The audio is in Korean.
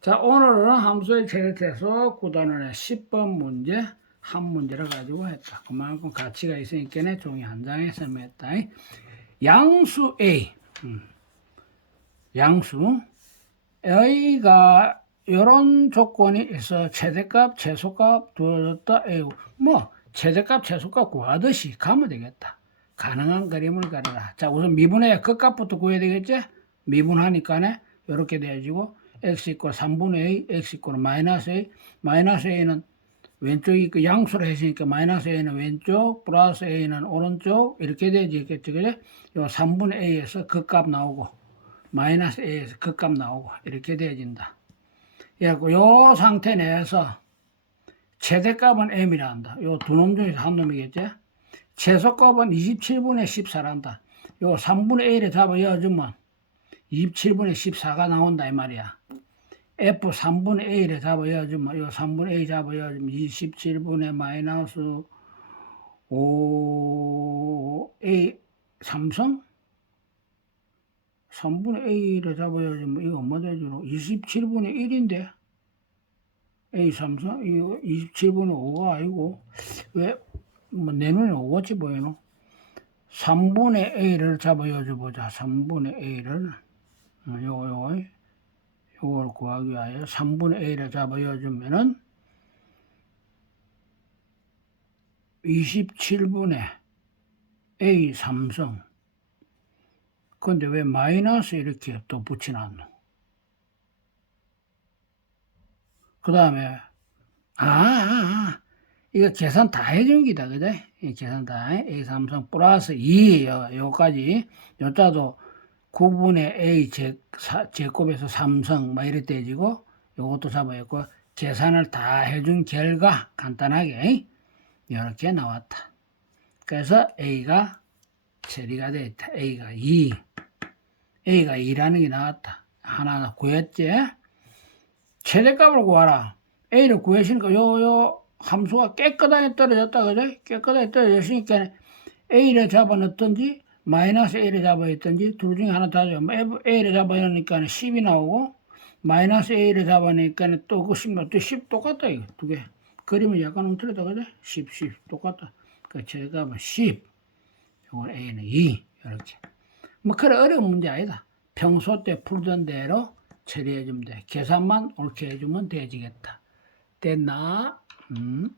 자, 오늘은 함수의 최대에서 구단원의 10번 문제 한 문제를 가지고 했다. 그만큼 가치가 있으니까 종이 한 장에 설명했다. 양수 A, 음. 양수 A가 이런 조건이 있어 최대값, 최소값 두어졌다. A 뭐 최대값, 최소값 구하듯이 가면 되겠다. 가능한 그림을 그려라. 자, 우선 미분의 끝값부터 구해야 되겠지? 미분하니까네 이렇게 되어지고 x 이꼴 3분의 a, x 이꼴 마이너스 a, 마이너스 a는 왼쪽이 그 양수로 했으니까 마이너스 a는 왼쪽, 플러스 a는 오른쪽 이렇게 되어지겠죠, 그죠? 요 3분의 a에서 극값 나오고 마이너스 a에서 극값 나오고 이렇게 되어진다. 그래갖고 요 상태 내에서 최대값은 m이라 한다. 요 두 놈 중에서 한 놈이겠지? 최소값은 27분의 14란다. 요 3분의 1에 잡아 여주면 27분의 14가 나온다 이 말이야. F 3분의 A를 잡아 여주면 요 3분의 A 잡아 여주면 27분의 마이너스 5 A 삼성 3분의 A를 잡아 여주면 이거 얼마 되주노? 27분의 1인데 A 삼성 이거 27분의 5가 아니고 왜뭐내 눈에 5같이 보이노? 3분의 A를 잡아 여줘보자. 3분의 A를 어, 요거 요거 요걸 구하기 위하여 3분의 A를 잡아 여주면은 27분의 A 삼성 근데 왜 마이너스 이렇게 또 붙여놨노? 그 다음에 아, 아, 아, 이거 계산 다 해준 기다? 이 계산 다 A 삼성 플러스 2 요, 요까지 요자도 9분의 A 제, 사, 제곱에서 삼성 막 이래 떼지고 요것도 잡아였고 계산을 다 해준 결과 간단하게 이렇게 나왔다. 그래서 A가 처리가 됐다. A가 2 A가 2라는 게 나왔다. 하나 구했지? 최대값을 구하라. A를 구했으니까 요, 요 함수가 깨끗하게 떨어졌다. 그죠? 깨끗하게 떨어졌으니까 A를 잡아넣든지 마이너스 A를 잡아있든지 둘 중에 하나 다 잡아. A를 잡아놓으니까 10이 나오고 마이너스 A를 잡아내니까 또그 10, 또10 똑같다. 이거 두 개. 그림은 약간 엉터리다. 그죠? 10, 10 똑같다. 그 제값은 10. 이건 A는 2. 이렇게. 뭐 그래 어려운 문제 아니다. 평소 때 풀던 대로 처리해주면 돼. 계산만 옳게 해주면 되지겠다. 됐나? 음.